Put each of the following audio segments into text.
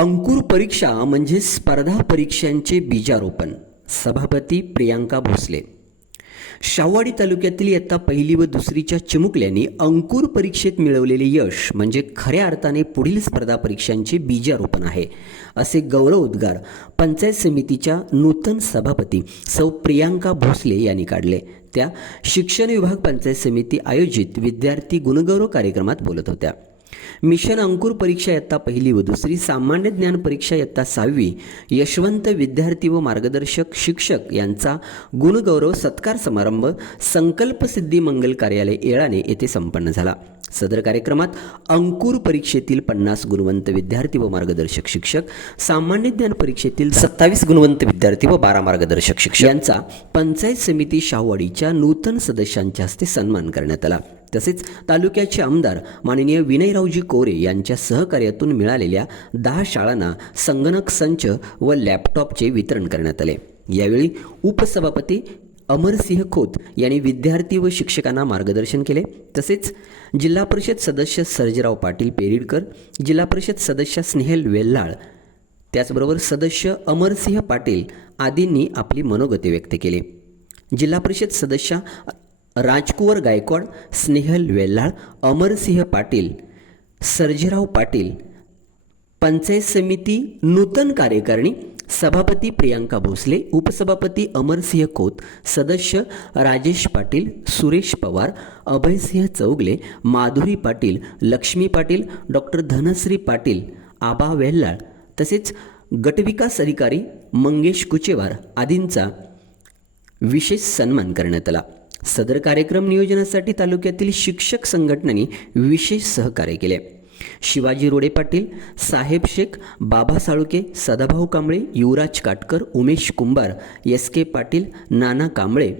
अंकुर परीक्षा म्हणजे स्पर्धा परीक्षांचे बीजारोपण. सभापती प्रियांका भोसले. शाहूवाडी तालुक्यातील इयत्ता पहिली व दुसरीच्या चिमुकल्यांनी अंकुर परीक्षेत मिळवलेले यश म्हणजे खऱ्या अर्थाने पुढील स्पर्धा परीक्षांचे बीजारोपण आहे, असे गौरवोद्गार पंचायत समितीच्या नूतन सभापती सौ प्रियांका भोसले यांनी काढले. त्या शिक्षण विभाग पंचायत समिती आयोजित विद्यार्थी गुणगौरव कार्यक्रमात बोलत होत्या. मिशन अंकुर परीक्षा इयत्ता पहिली व दुसरी, सामान्य ज्ञान परीक्षा इयत्ता 6वी, यशवंत विद्यार्थी व मार्गदर्शक शिक्षक यांचा गुणगौरव सत्कार समारंभ संकल्प सिद्धी मंगल कार्यालय येळाणे येथे संपन्न झाला. सदर कार्यक्रमात अंकुर परीक्षेतील 50 गुणवंत विद्यार्थी व मार्गदर्शक शिक्षक, सामान्य ज्ञान परीक्षेतील 27 गुणवंत विद्यार्थी व 12 मार्गदर्शक शिक्षक यांचा पंचायत समिती शाहूवाडीच्या नूतन सदस्यांच्या हस्ते सन्मान करण्यात आला. तसेच तालुक्याचे आमदार माननीय विनयरावजी कोरे यांच्या सहकार्यातून मिळालेल्या 10 शाळांना संगणक संच व लॅपटॉपचे वितरण करण्यात आले. यावेळी उपसभापती अमरसिंह खोत यांनी विद्यार्थी व शिक्षकांना मार्गदर्शन केले. तसेच जिल्हा परिषद सदस्य सर्जेराव पाटील पेरिडकर, जिल्हा परिषद सदस्य स्नेहल वेल्हाळ, त्याचबरोबर सदस्य अमरसिंह पाटील आदींनी आपली मनोगते व्यक्त केली. जिल्हा परिषद सदस्य राजकुवर गायकवाड, स्नेहल वेल्हाळ, अमरसिंह पाटील, सर्जेराव पाटील, पंचायत समिती नूतन कार्यकारिणी सभापती प्रियांका भोसले, उपसभापती अमरसिंह खोत, सदस्य राजेश पाटील, सुरेश पवार, अभयसिंह चौगले, माधुरी पाटील, लक्ष्मी पाटील, डॉक्टर धनश्री पाटील, आबा वेल्हाळ तसेच गटविकास अधिकारी मंगेश कुचेवार आदींचा विशेष सन्मान करण्यात आला. सदर कार्यक्रम नियोजनासाठी तालुक्यातील शिक्षक संघटनांनी विशेष सहकार्य केले. शिवाजी रोडे पाटील, साहेब शेख, बाबा साळुके, सदाभाऊ कांबळे, युवराज काटकर, उमेश कुंभार, एस के पाटील, नाना कांबळे,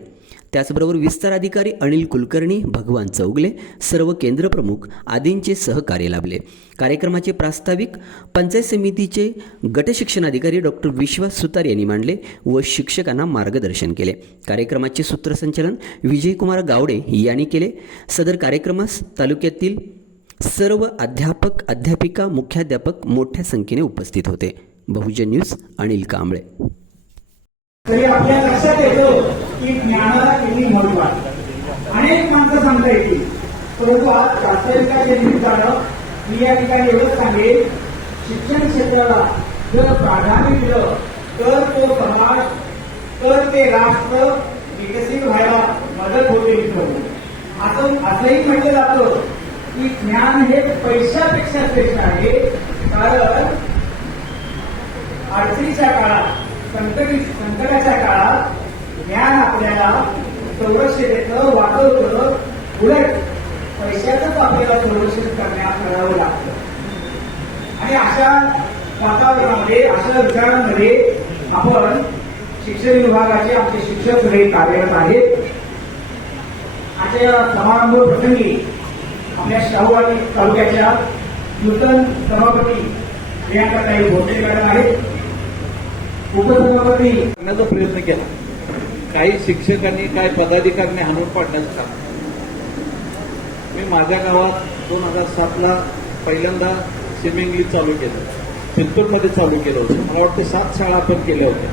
त्याचबरोबर विस्तार अधिकारी अनिल कुलकर्णी, भगवान चौगले, सर्व केंद्रप्रमुख आदींचे सहकार्य लाभले. कार्यक्रमाचे प्रास्ताविक पंचायत समितीचे गटशिक्षणाधिकारी डॉक्टर विश्वास सुतार यांनी मांडले व शिक्षकांना मार्गदर्शन केले. कार्यक्रमाचे सूत्रसंचालन विजयकुमार गावडे यांनी केले. सदर कार्यक्रमास तालुक्यातील सर्व अध्यापक, अध्यापिका, मुख्याध्यापक मोठ्या संख्येने उपस्थित होते. बहुजन न्यूज अनिल कांबळे. तरी आपल्या लक्षात येतं की ज्ञानाला किती महत्व आहे. अनेक माणसं सांगता येतील, परंतु आज प्रास्ताविकाच्या निमित्तानं मी या ठिकाणी एवढंच सांगेल, शिक्षण क्षेत्राला जर प्राधान्य दिलं तर तो समाज, तर ते राष्ट्र विकसित व्हायला मदत होते. असंही म्हटलं जातं की ज्ञान हे पैशापेक्षा श्रेष्ठ आहे, कारण अडचणीच्या काळात, संकटाच्या काळात ज्ञान आपल्याला संरक्षण देतं, वाचवतं. उलट पैशाचंच आपल्याला संरक्षण करावं लागतं. आणि अशा वातावरणामध्ये, अशा विचारांमध्ये आपण शिक्षण विभागाचे आमचे शिक्षक हे कार्यरत आहेत. आजच्या समारंभ प्रसंगी आपल्या शाहूवाडी तालुक्याच्या नूतन सभापती प्रियांकाताई भोसले मॅडम आहेत. उपसभापती करण्याचा प्रयत्न केला. काही शिक्षकांनी, काही पदाधिकाऱ्यांनी हाणून पाडण्याचं काम. मी माझ्या गावात 2007ला पहिल्यांदा स्विमिंग चालू केलं, चिंतूरमध्ये चालू केलं होतं. मला वाटतं 7 शाळा आपण केल्या होत्या.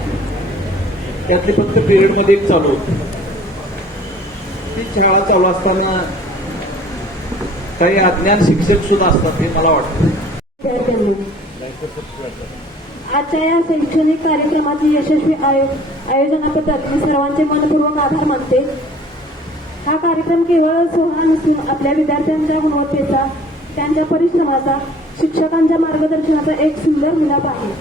त्यातली फक्त पिरियडमध्ये एक चालू होती. ती शाळा चालू असताना काही अज्ञान शिक्षक सुद्धा असतात हे मला वाटतं. आजच्या या शैक्षणिक कार्यक्रमाचे यशस्वी आयोजनाबद्दल मी सर्वांचे मनपूर्वक आभार मानते. हा कार्यक्रम केवळ सोहळा नसून आपल्या विद्यार्थ्यांच्या गुणवत्तेचा, त्यांच्या परिश्रमाचा, शिक्षकांच्या मार्गदर्शनाचा एक सुंदर मिलाप आहे.